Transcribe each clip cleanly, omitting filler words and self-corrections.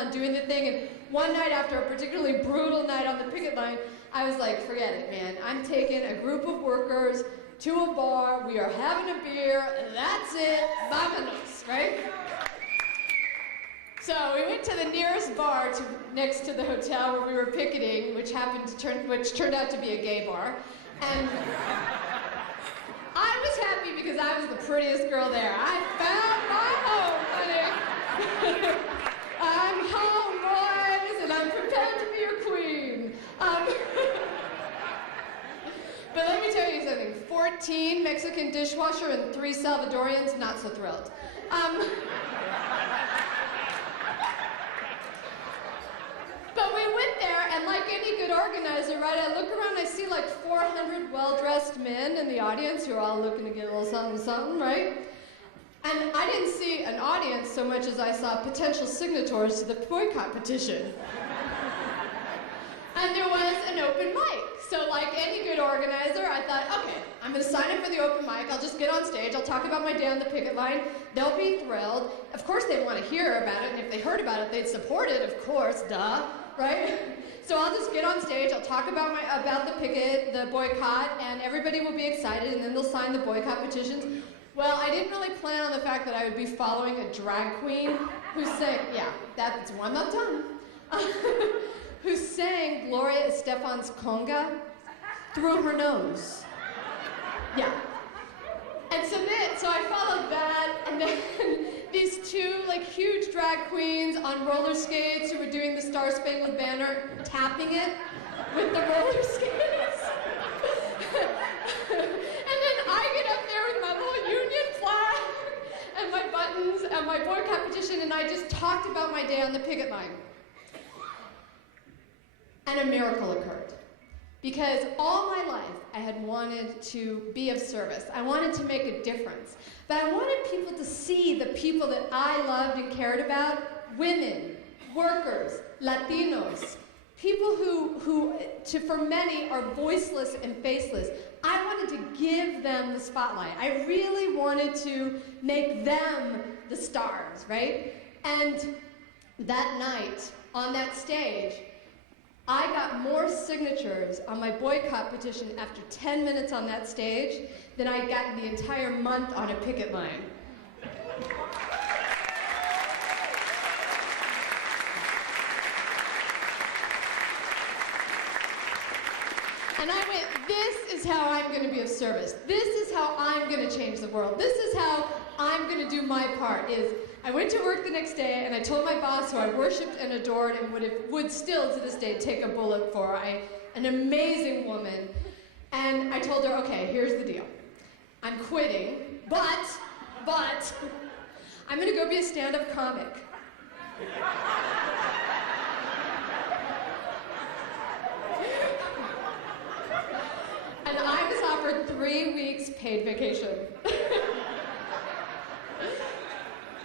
on doing the thing, and one night after a particularly brutal night on the picket line, I was like, forget it, man. I'm taking a group of workers to a bar, we are having a beer, that's it, vámonos, right? So we went to the nearest bar next to the hotel where we were picketing, which turned out to be a gay bar, and I was happy because I was the prettiest girl there. I found my home, honey. I'm home, boys, and I'm prepared to be your queen. But let me tell you something. 14 Mexican dishwasher and 3 Salvadorians, not so thrilled. But we went there, and like any good organizer, right, I look around, I see like 400 well-dressed men in the audience who are all looking to get a little something, something, right? And I didn't see an audience so much as I saw potential signatories to the boycott petition. And there was an open mic. So like any good organizer, I thought, okay, I'm gonna sign up for the open mic, I'll just get on stage, I'll talk about my day on the picket line, they'll be thrilled. Of course they'd want to hear about it, and if they heard about it, they'd support it, of course, duh, right? So I'll just get on stage, I'll talk about the picket, the boycott, and everybody will be excited, and then they'll sign the boycott petitions. Well, I didn't really plan on the fact that I would be following a drag queen who sang, yeah, that's one, I'm not done, who sang Gloria Estefan's conga through her nose. Yeah. And so I followed that, and then these 2 like huge drag queens on roller skates who were doing the Star Spangled Banner, tapping it with the roller skates. And then I get up there with my little Union flag and my buttons and my boycott petition, and I just talked about my day on the picket line. And a miracle occurred. Because all my life I had wanted to be of service. I wanted to make a difference. But I wanted people to see the people that I loved and cared about, women, workers, Latinos, people who for many are voiceless and faceless. I wanted to give them the spotlight. I really wanted to make them the stars, right? And that night, on that stage, I got more signatures on my boycott petition after 10 minutes on that stage than I got in the entire month on a picket line. And I went, this is how I'm going to be of service. This is how I'm going to change the world. This is how I'm going to do my part. I went to work the next day, and I told my boss, who I worshipped and adored and would still to this day take a bullet for, an amazing woman, and I told her, okay, here's the deal. I'm quitting, but, I'm going to go be a stand-up comic. And I was offered 3 weeks paid vacation.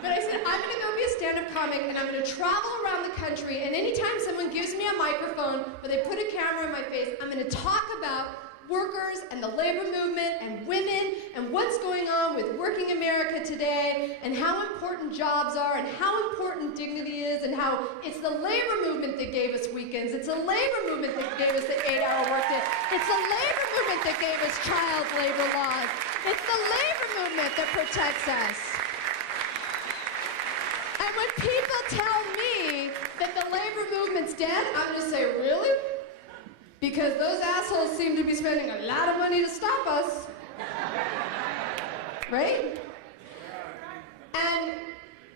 But I said, I'm going to go be a stand-up comic, and I'm going to travel around the country, and anytime someone gives me a microphone or they put a camera in my face, I'm going to talk about workers and the labor movement and women and what's going on with working America today and how important jobs are and how important dignity is and how it's the labor movement that gave us weekends. It's the labor movement that gave us the 8-hour workday. It's the labor movement that gave us child labor laws. It's the labor movement that protects us. And when people tell me that the labor movement's dead, I'm going to say, really? Because those assholes seem to be spending a lot of money to stop us. Right? And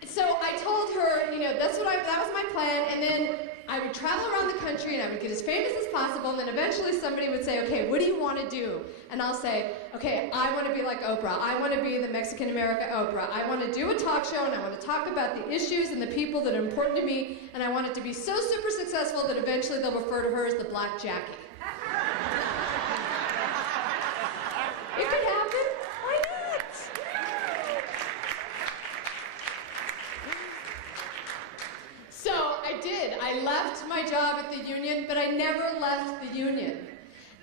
so I told her, that was my plan, and then I would travel around the country and I would get as famous as possible, and then eventually somebody would say, okay, what do you want to do? And I'll say, okay, I want to be like Oprah. I want to be the Mexican America Oprah. I want to do a talk show, and I want to talk about the issues and the people that are important to me, and I want it to be so super successful that eventually they'll refer to her as the Black Jackie. It could happen. Why not? So I did. I left my job at the union, but I never left the union.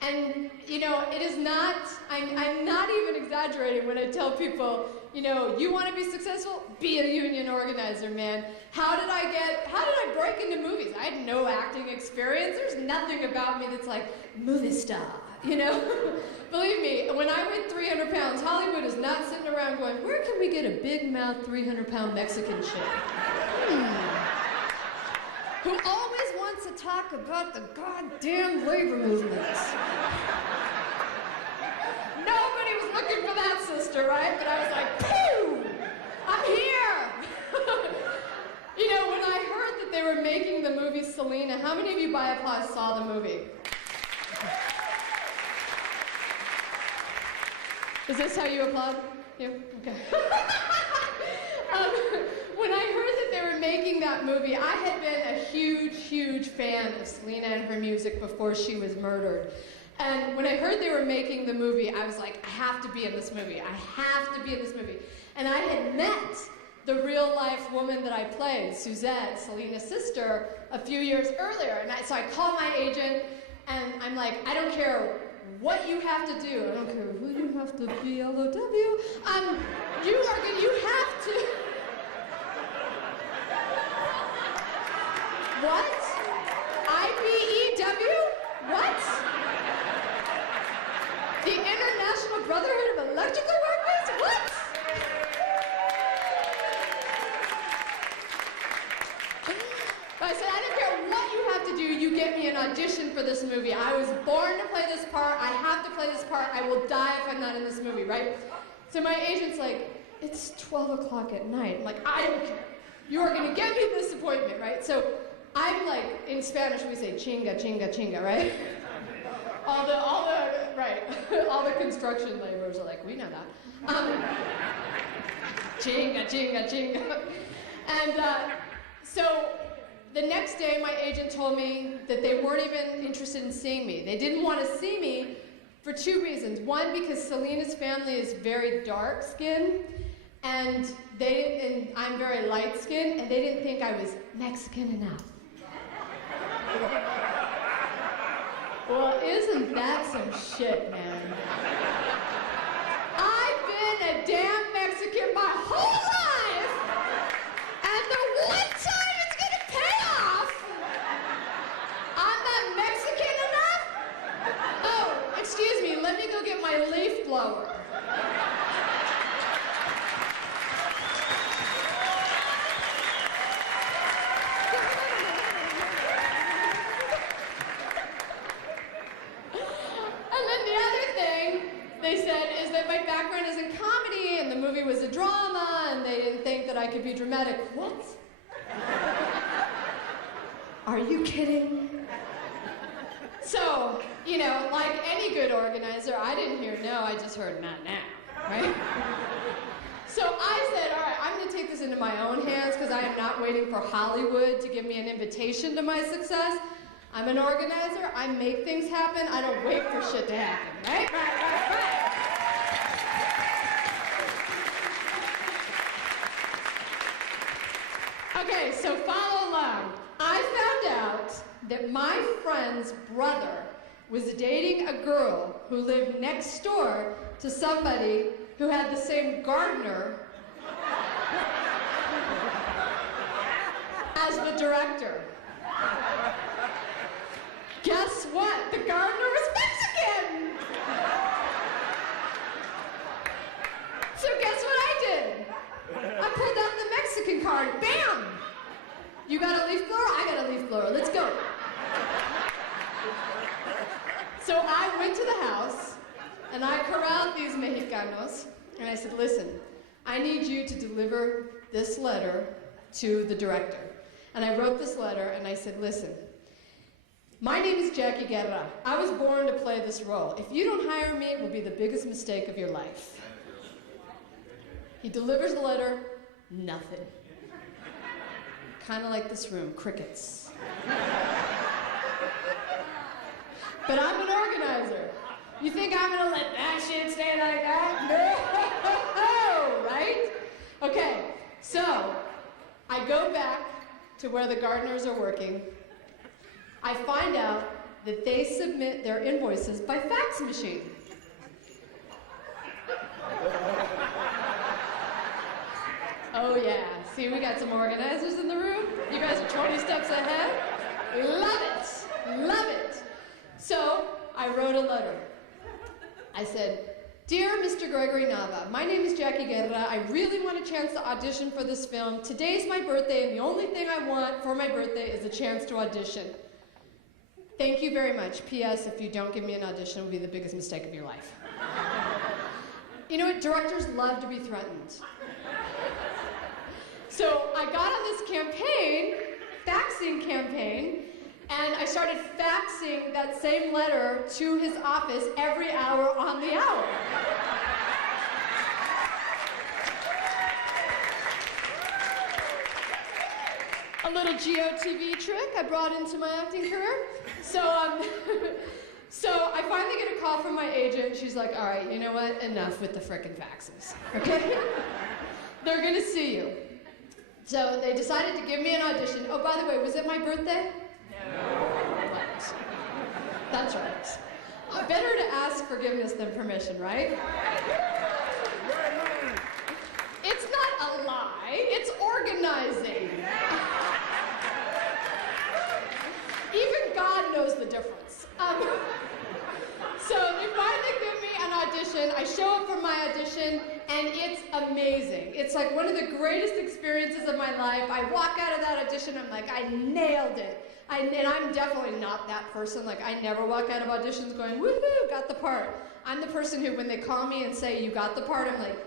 And, it is not, I'm not even exaggerating when I tell people you know, you want to be successful? Be a union organizer, man. How did I break into movies? I had no acting experience. There's nothing about me that's like, movie star, you know? Believe me, when I weighed 300 pounds, Hollywood is not sitting around going, where can we get a big mouth 300-pound Mexican chick? Who always wants to talk about the goddamn labor movements. Nobody was looking for that, sister, right? But I was like, phew, I'm here. You know, when I heard that they were making the movie Selena, how many of you by applause saw the movie? Is this how you applaud? You? Okay. When I heard that they were making that movie, I had been a huge, huge fan of Selena and her music before she was murdered. And when I heard they were making the movie, I was like, I have to be in this movie. I have to be in this movie. And I had met the real-life woman that I played, Suzette, Selena's sister, a few years earlier. And so I called my agent, and I'm like, I don't care what you have to do. I don't care who you have to be, L-O-W. You have to... What? I-B-E-W? What? The International Brotherhood of Electrical Workers? What? I said, I don't care what you have to do, you get me an audition for this movie. I was born to play this part, I have to play this part, I will die if I'm not in this movie, right? So my agent's like, it's 12 o'clock at night. I'm like, I don't care. You are gonna get me this appointment, right? So I'm like, in Spanish we say chinga, chinga, chinga, right? All the construction laborers are like, we know that. Chinga, chinga, chinga. And so the next day my agent told me that they weren't even interested in seeing me. They didn't want to see me for two reasons. One, because Selena's family is very dark-skinned, and I'm very light-skinned, and they didn't think I was Mexican enough. Well, isn't that some shit, man? I've been a damn Mexican my whole life, and the one time it's gonna pay off, I'm not Mexican enough? Oh, excuse me, let me go get my leaf blower. My background is in comedy, and the movie was a drama, and they didn't think that I could be dramatic. What? Are you kidding? So, you know, like any good organizer, I didn't hear no, I just heard not now, right? So I said, all right, I'm gonna take this into my own hands, because I am not waiting for Hollywood to give me an invitation to my success. I'm an organizer, I make things happen, I don't wait for shit to happen, right? Right. Okay, so follow along. I found out that my friend's brother was dating a girl who lived next door to somebody who had the same gardener as the director. Guess what? The gardener was Mexican! So guess what I did? I pulled out the Mexican card. Bam! You got a leaf blower? I got a leaf blower. Let's go. So I went to the house, and I corralled these Mexicanos, and I said, listen, I need you to deliver this letter to the director. And I wrote this letter, and I said, listen, my name is Jackie Guerra. I was born to play this role. If you don't hire me, it will be the biggest mistake of your life. He delivers the letter, nothing. Kind of like this room, crickets. But I'm an organizer. You think I'm gonna let that shit stay like that? No, right? Okay, so I go back to where the gardeners are working. I find out that they submit their invoices by fax machine. Oh yeah, see, we got some organizers in the room. You guys are 20 steps ahead. Love it, love it. So I wrote a letter. I said, "Dear Mr. Gregory Nava, my name is Jackie Guerra. I really want a chance to audition for this film. Today's my birthday, and the only thing I want for my birthday is a chance to audition. Thank you very much. P.S. If you don't give me an audition, it will be the biggest mistake of your life." You know what? Directors love to be threatened. So I got on this campaign, faxing campaign, and I started faxing that same letter to his office every hour on the hour. A little GOTV trick I brought into my acting career. So I finally get a call from my agent. She's like, "All right, you know what? Enough with the frickin' faxes, okay? They're gonna see you." So they decided to give me an audition. Oh, by the way, was it my birthday? No. Right. That's right. Better to ask forgiveness than permission, right? It's not a lie, it's organizing. Even God knows the difference. So they finally give me an audition. I show up for my audition, and it's amazing. It's like one of the greatest experiences of my life. I walk out of that audition, I'm like, I nailed it. And I'm definitely not that person. Like, I never walk out of auditions going, woohoo, got the part. I'm the person who, when they call me and say, "You got the part," I'm like,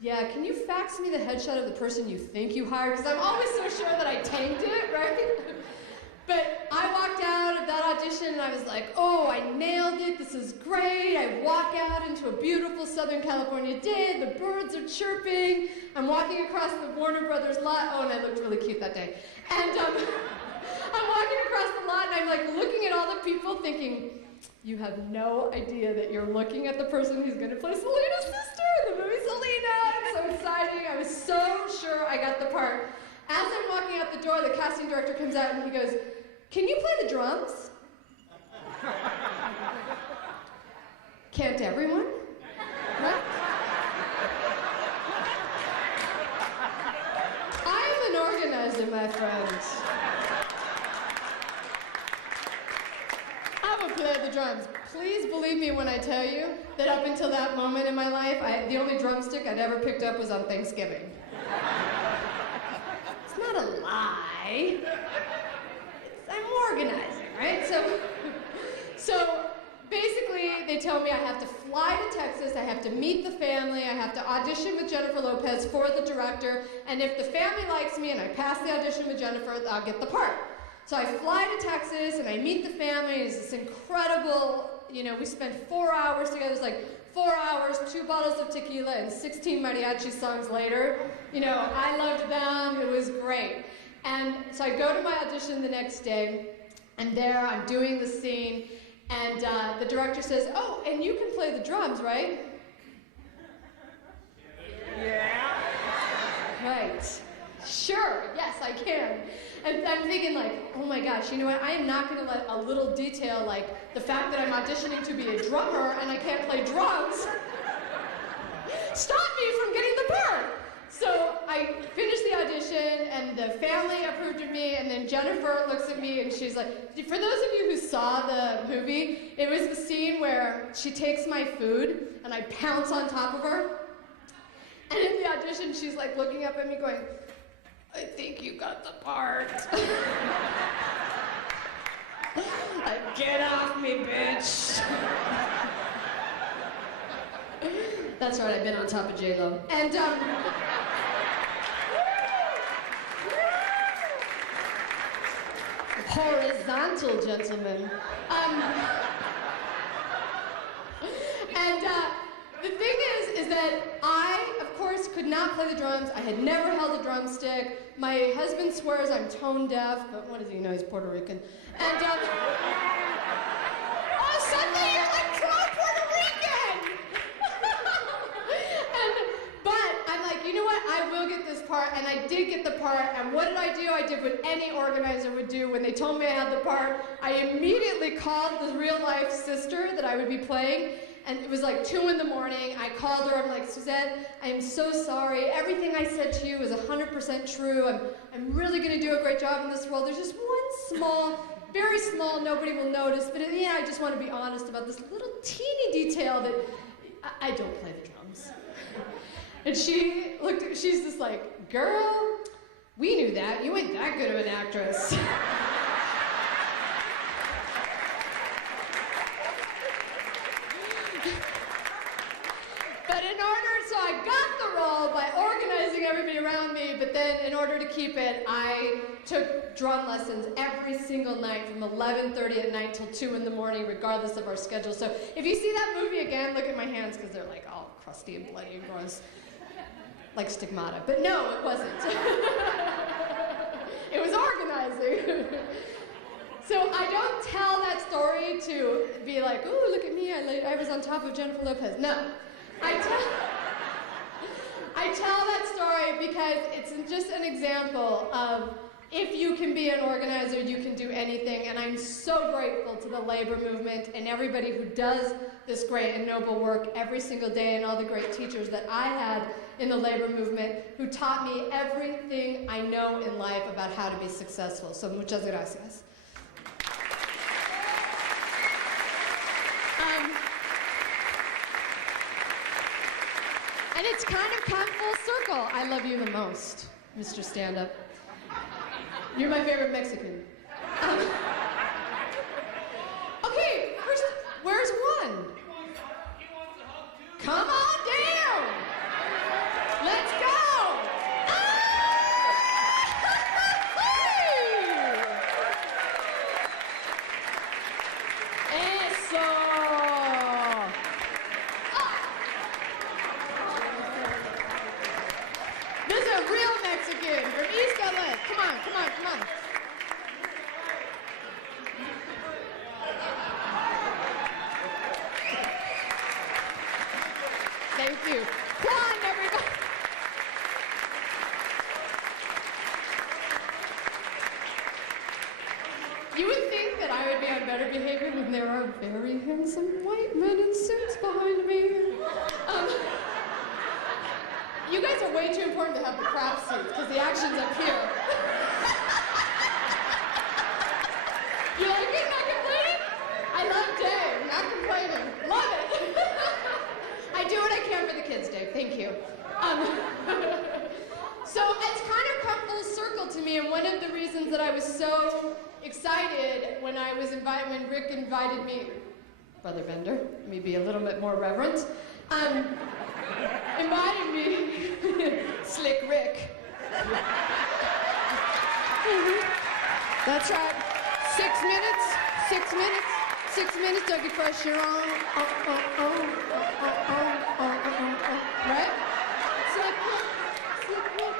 "Yeah, can you fax me the headshot of the person you think you hired?" Because I'm always so sure that I tanked it, right? But I walked out of that audition and I was like, "Oh, I nailed it, this is great." I walk out into a beautiful Southern California day, the birds are chirping, I'm walking across the Warner Brothers lot. Oh, and I looked really cute that day. And I'm walking across the lot and I'm like looking at all the people thinking, you have no idea that you're looking at the person who's gonna play Selena's sister in the movie Selena. It's so exciting. I was so sure I got the part. As I'm walking out the door, the casting director comes out and he goes, "Can you play the drums?" Can't everyone? Right? I'm an organizer, my friends. I will play the drums. Please believe me when I tell you that up until that moment in my life, the only drumstick I'd ever picked up was on Thanksgiving. It's not a lie. I'm organizing, right? So basically, they tell me I have to fly to Texas, I have to meet the family, I have to audition with Jennifer Lopez for the director, and if the family likes me and I pass the audition with Jennifer, I'll get the part. So I fly to Texas and I meet the family, and it's this incredible, we spent 4 hours together. It's like 4 hours, 2 bottles of tequila, and 16 mariachi songs later. I loved them, it was great. And so I go to my audition the next day, and there I'm doing the scene, and the director says, "Oh, and you can play the drums, right?" Yeah. Right. Sure, yes, I can. And I'm thinking like, oh my gosh, you know what? I am not gonna let a little detail like the fact that I'm auditioning to be a drummer and I can't play drums stop me from getting the part. So I finished the audition and the family approved of me, and then Jennifer looks at me and she's like, for those of you who saw the movie, it was the scene where she takes my food and I pounce on top of her. And in the audition, she's like looking up at me going, "I think you got the part." Like, get off me, bitch. That's right, I've been on top of J-Lo. And, horizontal, gentlemen. The thing is that I, of course, could not play the drums. I had never held a drumstick. My husband swears I'm tone deaf, but what does he know? He's Puerto Rican. And, oh, suddenly you're like pro-Puerto Rican! But I'm like, you know what? I will get this part, and I did get the part, and what did I do? I did what any organizer would do when they told me I had the part. I immediately called the real-life sister that I would be playing, and it was like 2 in the morning. I called her, I'm like, Suzette, I am so sorry. Everything I said to you is 100% true. I'm really gonna do a great job in this role. There's just one small, very small, nobody will notice, but yeah, I just want to be honest about this little teeny detail that I don't play the drums. And she looked at, she's just like, girl, we knew that. You ain't that good of an actress. But in order, so I got the role by organizing everybody around me, but then in order to keep it, I took drum lessons every single night from 11:30 at night till 2 in the morning, regardless of our schedule. So if you see that movie again, look at my hands, because they're like all crusty and bloody and gross. Like stigmata. But no, it wasn't. It was organizing. So I don't tell that story to be like, ooh, look at me, I was on top of Jennifer Lopez. No. I tell that story because it's just an example of if you can be an organizer, you can do anything. And I'm so grateful to the labor movement and everybody who does this great and noble work every single day, and all the great teachers that I had in the labor movement who taught me everything I know in life about how to be successful. So muchas gracias. And it's kind of come full circle. I love you the most, Mr. Stand-Up. You're my favorite Mexican. Okay, first, where's one? He wants a hug too. Come on down. Let's go. Eso. This is a real Mexican from East LA. Come on, come on, come on. Thank you. Juan, everybody. You would think that I would be on better behavior when there are very handsome white men in suits behind me. You guys are way too important to have the crap seats, because the action's up here. You like it? Not complaining? I love Dave. Not complaining. Love it. I do what I can for the kids, Dave. Thank you. So it's kind of come full circle to me, and one of the reasons that I was so excited when when Rick invited me, Brother Bender, let me be a little bit more reverent, invited me, Slick Rick. That's right. 6 minutes, 6 minutes, 6 minutes, Dougie Fresh, you're on. Right? Slick Rick, Slick Rick.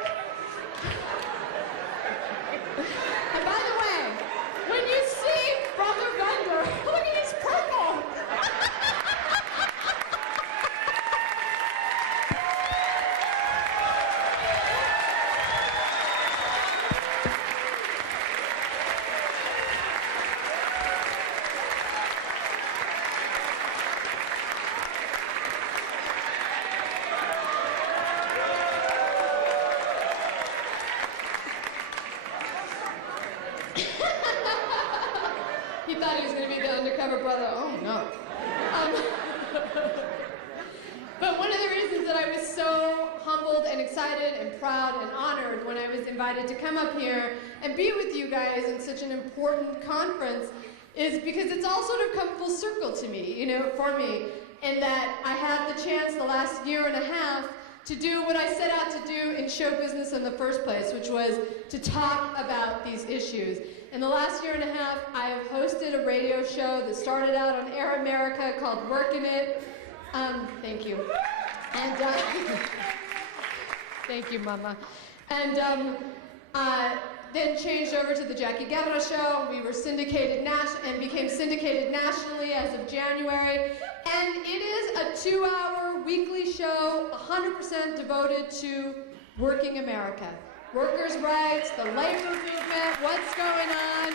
And by the way, when you see Brother Bender, look at his purple. He thought he was going to be the undercover brother. Oh, no. But one of the reasons that I was so humbled and excited and proud and honored when I was invited to come up here and be with you guys in such an important conference is because it's all sort of come full circle to me, you know, for me, in that I had the chance the last year and a half to do what I set out to do in show business in the first place, which was to talk about these issues. In the last year and a half, I have hosted a radio show that started out on Air America called Workin' It. Thank you. And, thank you, Mama. And then changed over to the Jackie Guerra show. We were syndicated and became syndicated nationally as of January. And it is a 2-hour weekly show, 100% devoted to working America. Workers' rights, the labor movement, what's going on.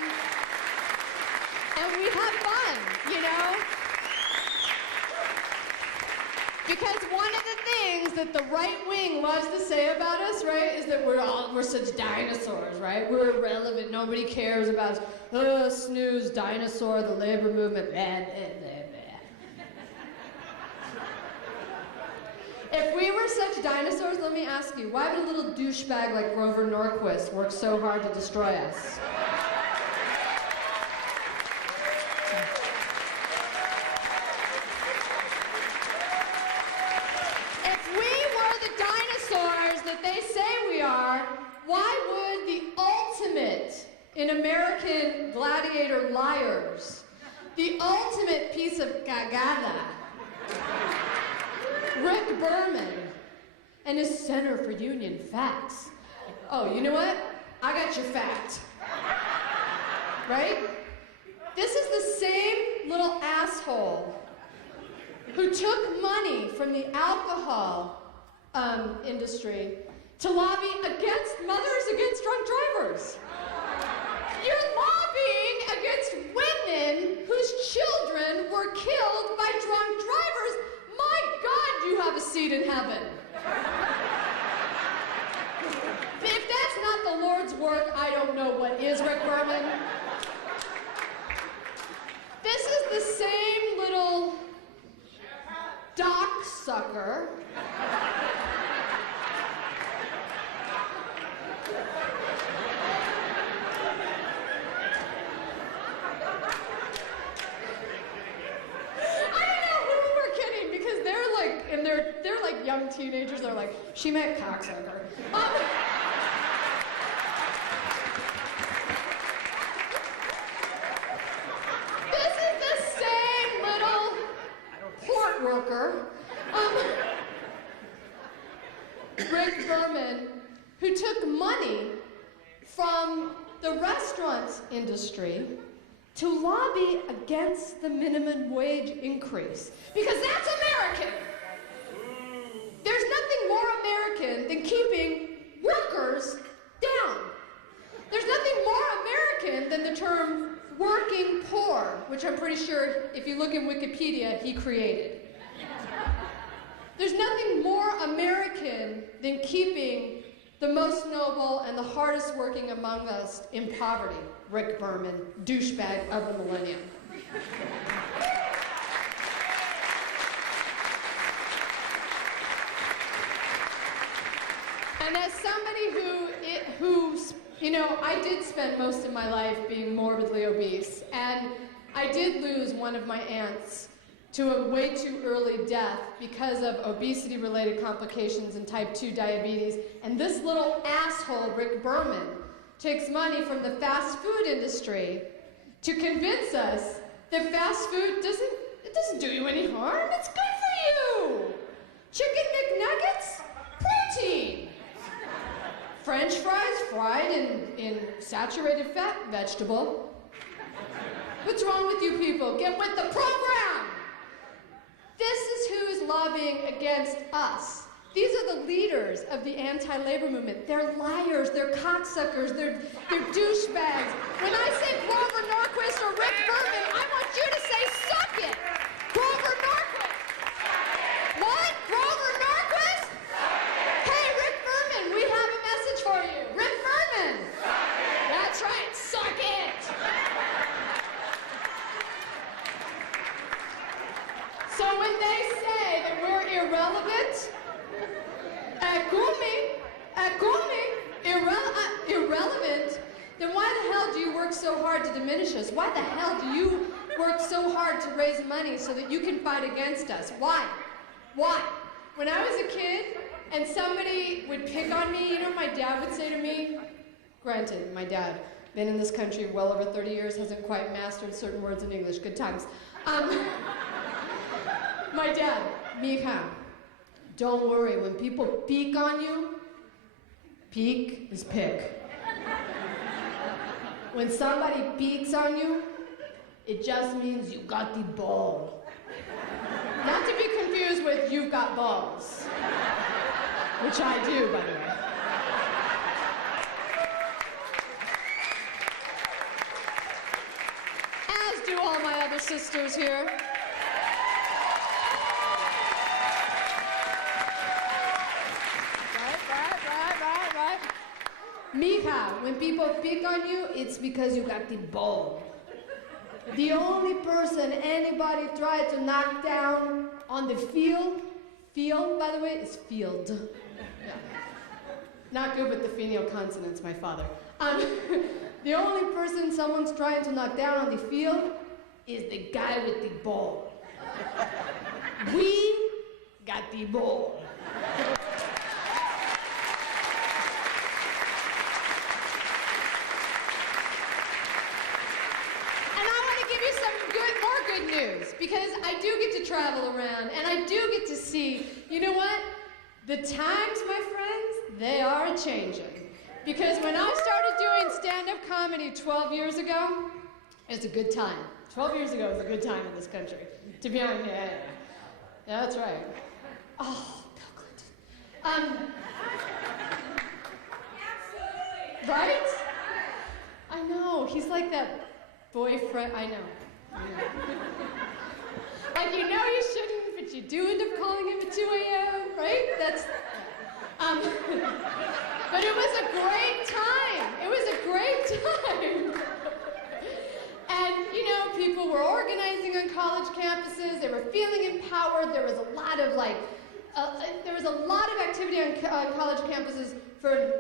And we have fun, you know? Because one of the things that the right wing loves to say about us, right, is that we're such dinosaurs, right? We're irrelevant. Nobody cares about us. Oh, snooze, dinosaur, the labor movement. Blah, blah, blah, blah. If we were such dinosaurs, let me ask you, why would a little douchebag like Grover Norquist work so hard to destroy us? They say we are, why would the ultimate in American gladiator liars, the ultimate piece of cagada, Rick Berman and his Center for Union Facts? Oh, you know what? I got your fact. Right? This is the same little asshole who took money from the alcohol industry to lobby against mothers against drunk drivers. You're lobbying against women whose children were killed by drunk drivers. My God, you have a seat in heaven. If that's not the Lord's work, I don't know what is, Rick Berman. This is the same little dock sucker they're like young teenagers. They're like, she meant cocksucker. This is the same little port worker, Rick Berman, who took money from the restaurants industry to lobby against the minimum wage increase. Because that's American. There's nothing more American than keeping workers down. There's nothing more American than the term working poor, which I'm pretty sure, if you look in Wikipedia, he created. There's nothing more American than keeping the most noble and the hardest working among us in poverty. Rick Berman, douchebag of the millennium. And as somebody who's, you know, I did spend most of my life being morbidly obese, and I did lose one of my aunts to a way too early death because of obesity-related complications and type 2 diabetes. And this little asshole, Rick Berman, takes money from the fast food industry to convince us that fast food doesn't do you any harm. It's good for you. Chicken McNuggets, protein. French fries, fried in saturated fat, vegetable. What's wrong with you people? Get with the program. This is who is lobbying against us. These are the leaders of the anti-labor movement. They're liars, they're cocksuckers, they're douchebags. When I say Grover Norquist or Rick Berman, I want you to say, suck it! Grover Norquist! What? Grover Norquist? Hey, Rick Berman, we have a message for you. Rick Berman! That's right, suck it! So when they say that we're irrelevant, irrelevant, then why the hell do you work so hard to diminish us? Why the hell do you work so hard to raise money so that you can fight against us? Why? Why? When I was a kid and somebody would pick on me, you know what my dad would say to me? Granted, my dad, been in this country well over 30 years, hasn't quite mastered certain words in English. Good times. My dad, mija, don't worry, when people peek on you, peek is pick. When somebody peeks on you, it just means you got the ball. Not to be confused with you've got balls, which I do, by the way. As do all my other sisters here. Mija, when people pick on you, it's because you got the ball. The only person anybody tried to knock down on the field, by the way, is field. Yeah. Not good with the fenial consonants, my father. The only person someone's trying to knock down on the field is the guy with the ball. We got the ball. More good news, because I do get to travel around, and I do get to see, you know what? The times, my friends, they are a-changing. Because when I started doing stand-up comedy 12 years ago, it was a good time. 12 years ago was a good time in this country. To be honest, yeah, that's right. Oh, Bill Clinton. Right? I know, he's like that boyfriend, I know. Like, you know you shouldn't, but you do end up calling him at 2 a.m., right? That's, but it was a great time. It was a great time. And, you know, people were organizing on college campuses. They were feeling empowered. There was a lot of, activity on college campuses for,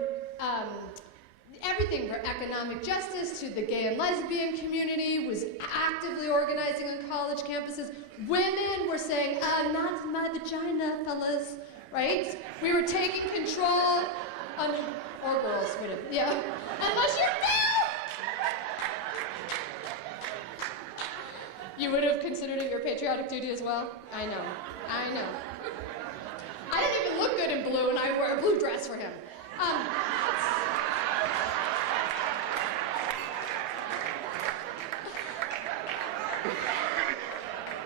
everything from economic justice to the gay and lesbian community was actively organizing on college campuses. Women were saying, not my vagina, fellas, right? We were taking control on, or girls, whatever, yeah. Unless you're male! You would have considered it your patriotic duty as well? I know. I didn't even look good in blue, and I wear a blue dress for him.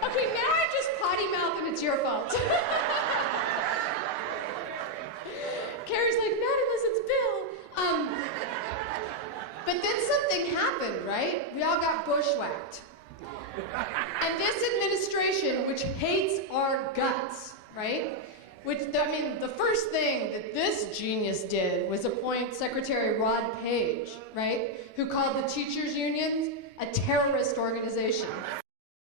Okay, now I just potty mouth and it's your fault. Carrie's like, Maddie listens Bill. But then something happened, right? We all got bushwhacked. And this administration, which hates our guts, right? The first thing that this genius did was appoint Secretary Rod Page, right? Who called the teachers' unions a terrorist organization.